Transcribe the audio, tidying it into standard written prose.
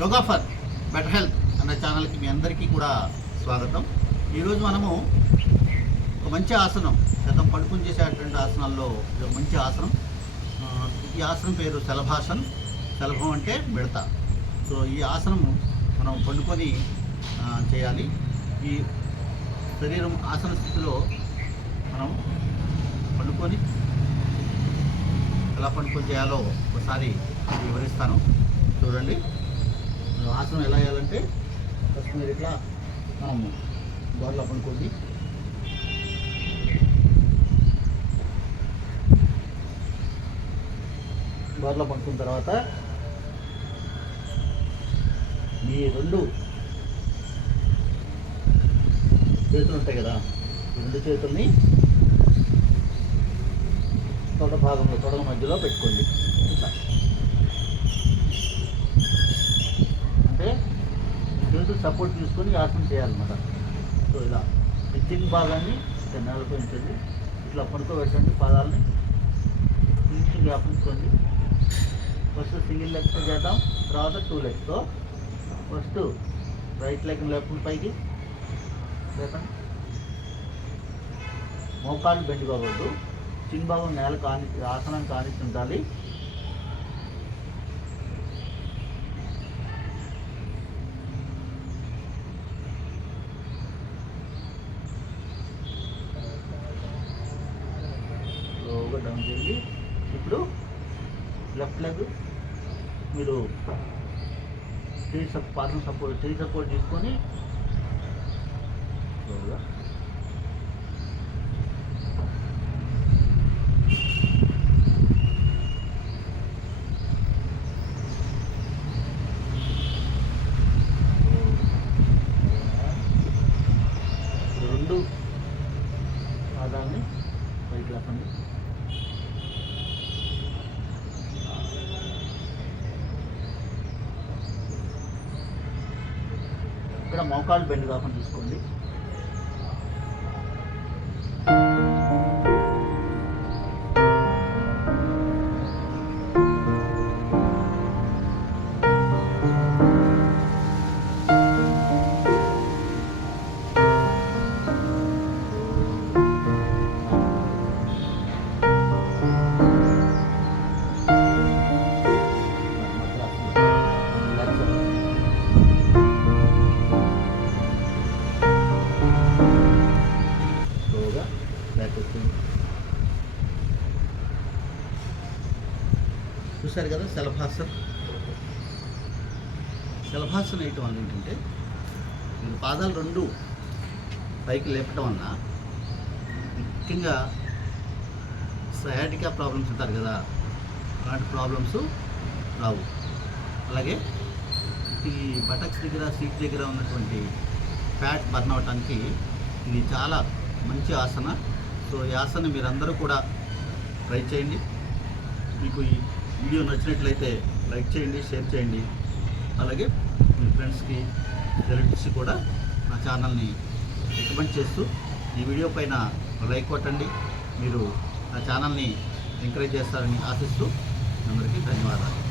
Yoga for better health అనే ఛానల్కి మీ అందరికీ కూడా స్వాగతం. ఈరోజు మనము ఒక మంచి ఆసనం, గతం పడుకుని చేసేటువంటి ఆసనాల్లో ఒక మంచి ఆసనం. ఈ ఆసనం పేరు శలభాసన్. శలభం అంటే మిడత. సో ఈ ఆసనం మనం పండుకొని చేయాలి. ఈ శరీరం ఆసన స్థితిలో మనం పండుకొని ఎలా పండుకొని చేయాలో ఒకసారి వివరిస్తాను, చూడండి. ఆసనం ఎలా చేయాలంటే ఫస్ట్ మీరు ఇట్లా మనం బోర్లా పండుకోండి. బోర్లా పండుకున్న తర్వాత మీ రెండు చేతులు ఉంటాయి కదా, ఈ రెండు చేతుల్ని తొడల మధ్యలో పెట్టుకోండి. ఇట్లా అంటే చేతులు సపోర్ట్ తీసుకొని ఆసనం చేయాలన్నమాట. సో ఇలా కింది భాగాన్ని ఇట్లా నేలపై ఉంచండి, ఇట్లా పడుకోబెట్టండి. పాదాలని కొంచెం గ్యాప్ ఉంచుకోండి. ఫస్ట్ సింగిల్ లెగ్తో చేద్దాం, తర్వాత 2 లెగ్స్తో. ఫస్ట్ రైట్ లెగ్ లెఫ్ట్ పైకి లేపండి. మోకాళ్ళు బెండ్ కావద్దు, చిన్న భాగం నేల ఆసనానికి కానిచ్చి ఉండాలి. స్లోగా డౌన్ చేయండి. ఇప్పుడు లెఫ్ట్ లెగ్ మీరు పాదం సపోర్ట్ తీసుకొని స్లోగా రెండు పాదాలని పైకి లేపండి. ఇక్కడ మోకాళ్ళు బెండ్ కాకుండా చూసుకోండి. చూసారు కదా శలభాసన్. శలభాసన్ వేయటం వల్ల ఏంటంటే మీరు పాదాలు రెండు పైకి లేపటం వల్ల ముఖ్యంగా సయాటికా ప్రాబ్లమ్స్ ఉంటారు కదా, అలాంటి ప్రాబ్లమ్స్ రావు. అలాగే ఈ బటక్స్ దగ్గర, సీట్ దగ్గర ఉన్నటువంటి ఫ్యాట్ బర్న్ అవటానికి ఇది చాలా మంచి ఆసన. సో ఈ ఆసన మీరందరూ కూడా ట్రై చేయండి. మీకు ఈ వీడియో నచ్చినట్లయితే లైక్ చేయండి, షేర్ చేయండి. అలాగే మీ ఫ్రెండ్స్కి, రిలేటివ్స్కి కూడా నా ఛానల్ని రికమెండ్ చేస్తూ ఈ వీడియో పైన లైక్ కొట్టండి. మీరు నా ఛానల్ని ఎంకరేజ్ చేస్తారని ఆశిస్తూ అందరికీ ధన్యవాదాలు.